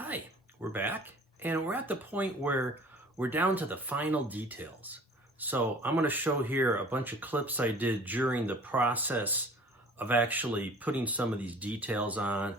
Hi, we're back, and we're at the point where we're down to the final details. So I'm going to show here a bunch of clips I did during the process of actually putting some of these details on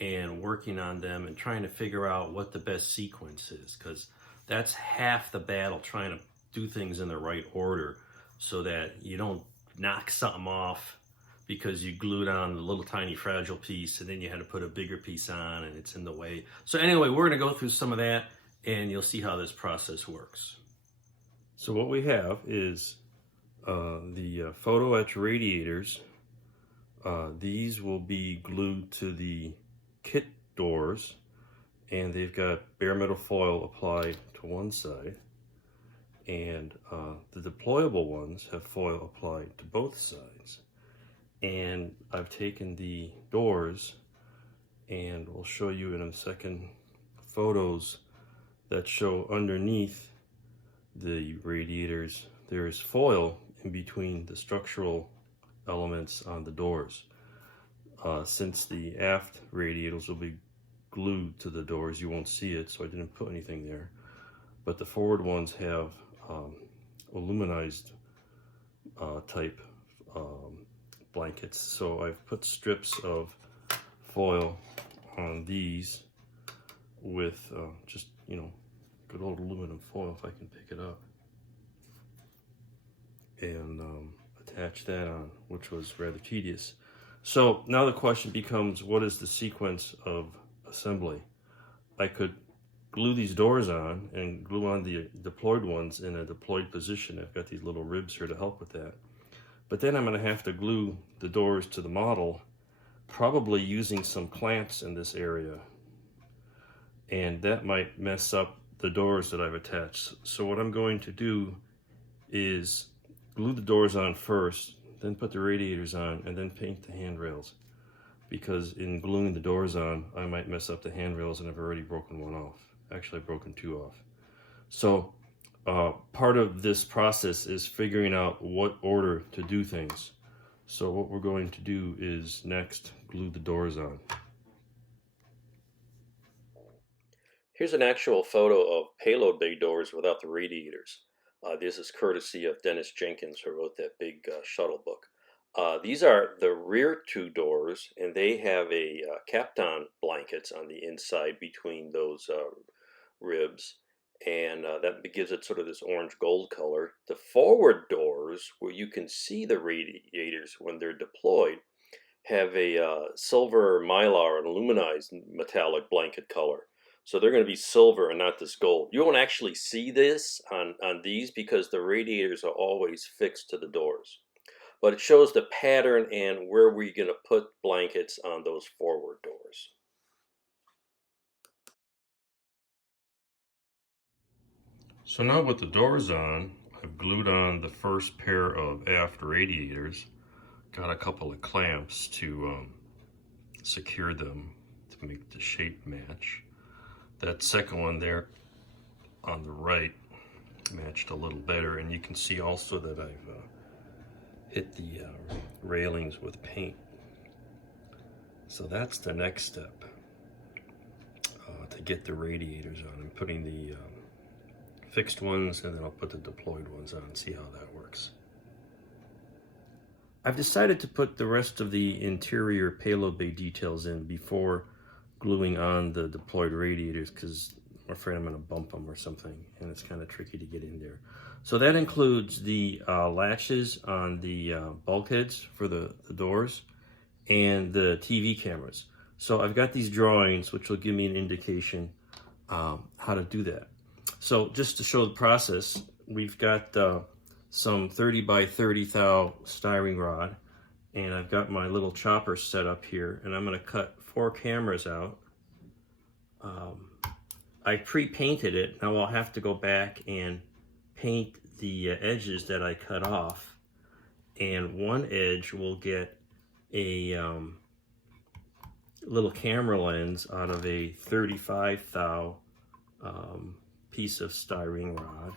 and working on them and trying to figure out what the best sequence is, because that's half the battle, trying to do things in the right order so that you don't knock something off because you glued on a little tiny fragile piece and then you had to put a bigger piece on and it's in the way. So anyway, we're going to go through some of that and you'll see how this process works. So what we have is the photoetch radiators. These will be glued to the kit doors, and they've got bare metal foil applied to one side, and the deployable ones have foil applied to both sides. And I've taken the doors, and we'll show you in a second photos that show underneath the radiators there is foil in between the structural elements on the doors. Since the aft radiators will be glued to the doors, you won't see it, so I didn't put anything there. But the forward ones have aluminized type blankets. So I've put strips of foil on these with just, good old aluminum foil, if I can pick it up, and attach that on, which was rather tedious. So now the question becomes, what is the sequence of assembly? I could glue these doors on and glue on the deployed ones in a deployed position. I've got these little ribs here to help with that. But then I'm going to have to glue the doors to the model, probably using some clamps in this area. And that might mess up the doors that I've attached. So what I'm going to do is glue the doors on first, then put the radiators on, and then paint the handrails. Because in gluing the doors on, I might mess up the handrails, and I've already broken one off. Actually, I've broken two off. So part of this process is figuring out what order to do things. So what we're going to do is next glue the doors on. Here's an actual photo of payload bay doors without the radiators. This is courtesy of Dennis Jenkins, who wrote that big shuttle book. These are the rear two doors, and they have a Kapton blankets on the inside between those ribs, and that gives it sort of this orange gold color. The forward doors, where you can see the radiators when they're deployed, have a silver mylar and aluminized metallic blanket color. So they're going to be silver and not this gold. You won't actually see this on these because the radiators are always fixed to the doors. But it shows the pattern and where we're going to put blankets on those forward doors. So now with the doors on, I've glued on the first pair of aft radiators. Got a couple of clamps to secure them to make the shape match. That second one there on the right matched a little better, and you can see also that I've hit the railings with paint. So that's the next step to get the radiators on. I'm putting the fixed ones, and then I'll put the deployed ones on and see how that works. I've decided to put the rest of the interior payload bay details in before gluing on the deployed radiators, because I'm afraid I'm going to bump them or something, and it's kind of tricky to get in there. So that includes the latches on the bulkheads for the doors and the TV cameras. So I've got these drawings which will give me an indication how to do that. So just to show the process, we've got some 30 by 30 thou styrene rod, and I've got my little chopper set up here, and I'm going to cut 4 cameras out. I pre-painted it. Now I'll have to go back and paint the edges that I cut off, and one edge will get a little camera lens out of a 35 thou piece of styrene rod.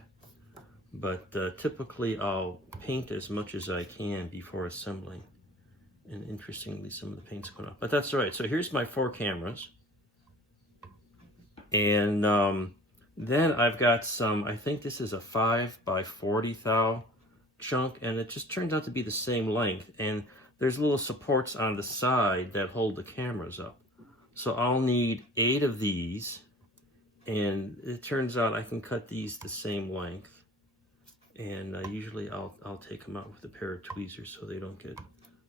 But typically I'll paint as much as I can before assembling. And interestingly, some of the paint's going off, but that's all right. So here's my 4 cameras. And then I've got some, I think this is a 5 by 40 thou chunk, and it just turns out to be the same length. And there's little supports on the side that hold the cameras up. So I'll need 8 of these, and it turns out I can cut these the same length. And usually I'll take them out with a pair of tweezers so they don't get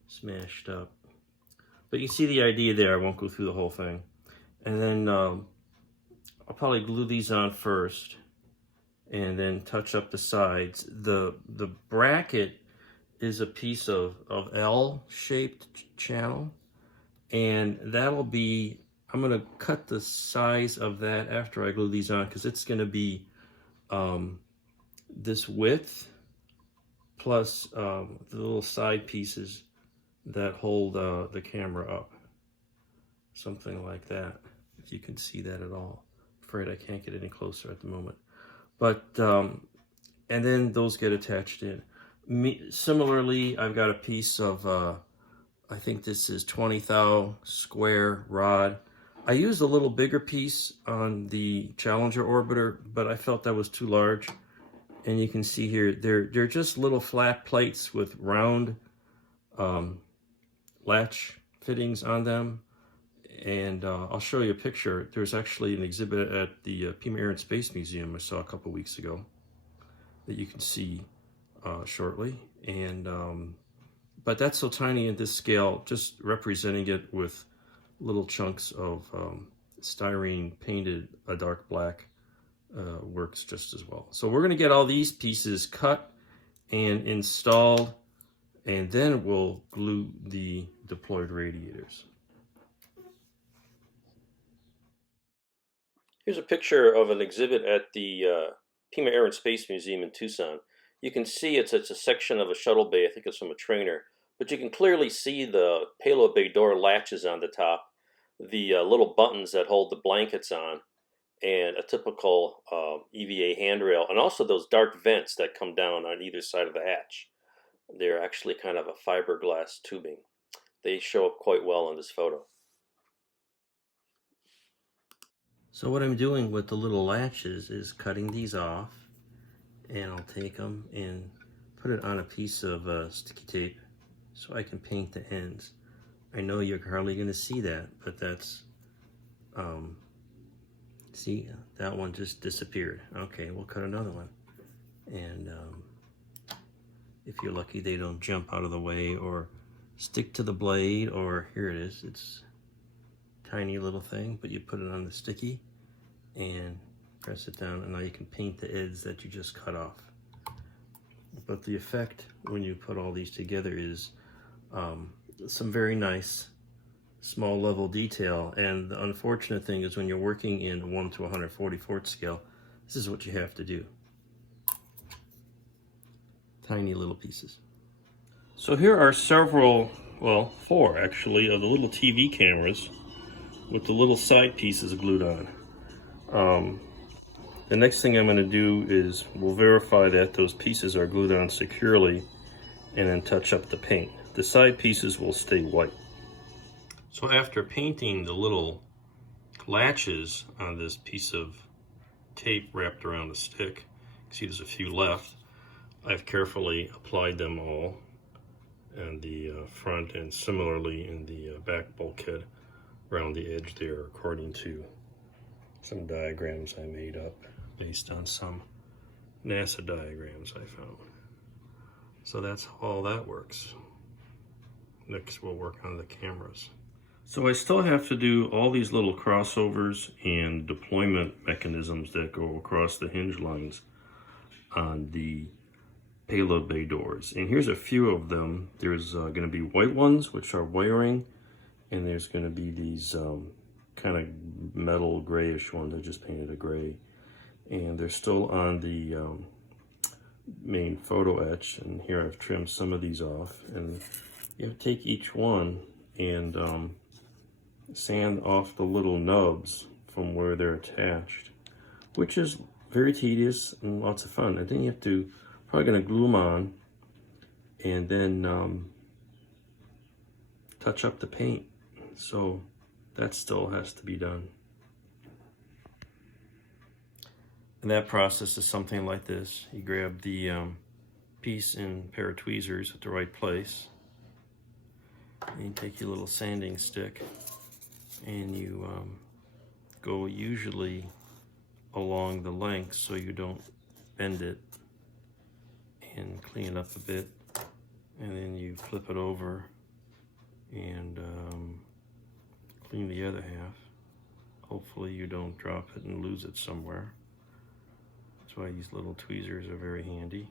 smashed up. But you see the idea there. I won't go through the whole thing. And then I'll probably glue these on first and then touch up the sides. The bracket is a piece of L-shaped channel, and that'll be, I'm going to cut the size of that after I glue these on, because it's going to be this width plus the little side pieces that hold the camera up. Something like that, if you can see that at all. Afraid I can't get any closer at the moment. But, and then those get attached in. Similarly, I've got a piece of, I think this is 20 thou square rod. I used a little bigger piece on the Challenger orbiter, but I felt that was too large. And you can see here, they're just little flat plates with round latch fittings on them. And I'll show you a picture. There's actually an exhibit at the Pima Air and Space Museum I saw a couple weeks ago that you can see shortly. And but that's so tiny at this scale, just representing it with little chunks of styrene painted a dark black works just as well. So we're going to get all these pieces cut and installed, and then we'll glue the deployed radiators. Here's a picture of an exhibit at the Pima Air and Space Museum in Tucson. You can see it's a section of a shuttle bay. I think it's from a trainer. But you can clearly see the payload bay door latches on the top, the little buttons that hold the blankets on, and a typical EVA handrail, and also those dark vents that come down on either side of the hatch. They're actually kind of a fiberglass tubing. They show up quite well in this photo. So what I'm doing with the little latches is cutting these off, and I'll take them and put it on a piece of sticky tape so I can paint the ends. I know you're hardly going to see that, but that's, see, that one just disappeared. Okay, we'll cut another one. And if you're lucky, they don't jump out of the way or stick to the blade, or here it is. It's a tiny little thing, but you put it on the sticky and press it down, and now you can paint the ends that you just cut off. But the effect when you put all these together is some very nice small level detail. And the unfortunate thing is when you're working in 1 to 144th scale, this is what you have to do. Tiny little pieces. So here are several, well, 4 actually, of the little TV cameras with the little side pieces glued on. The next thing I'm going to do is we'll verify that those pieces are glued on securely and then touch up the paint. The side pieces will stay white. So after painting the little latches on this piece of tape wrapped around the stick, you can see there's a few left, I've carefully applied them all in the front and similarly in the back bulkhead around the edge there, according to some diagrams I made up based on some NASA diagrams I found. So that's how all that works. Next we'll work on the cameras. So I still have to do all these little crossovers and deployment mechanisms that go across the hinge lines on the payload bay doors. And here's a few of them. There's going to be white ones, which are wiring, and there's going to be these kind of metal grayish ones. I just painted a gray, and they're still on the main photo etch. And here I've trimmed some of these off, and you have to take each one and sand off the little nubs from where they're attached, which is very tedious and lots of fun. And then you have to probably going to glue them on and then touch up the paint. So that still has to be done. And that process is something like this. You grab the piece and pair of tweezers at the right place, and you take your little sanding stick and you go usually along the length so you don't bend it, and clean it up a bit, and then you flip it over and clean the other half. Hopefully you don't drop it and lose it somewhere. That's why these little tweezers are very handy.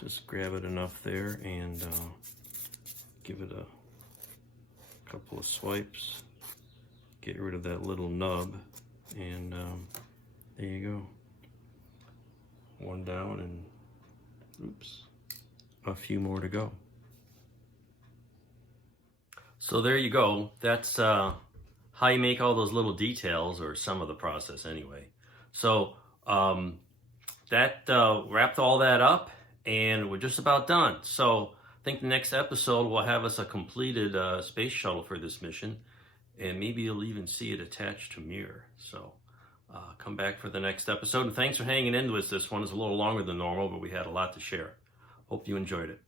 Just grab it enough there and give it a couple of swipes. Get rid of that little nub, and there you go. One down, and oops, a few more to go. So there you go. That's how you make all those little details, or some of the process anyway. So that wrapped all that up, and we're just about done. So I think the next episode will have us a completed space shuttle for this mission, and maybe you'll even see it attached to Mir. So come back for the next episode, and thanks for hanging in with us. This one is a little longer than normal, but we had a lot to share. Hope you enjoyed it.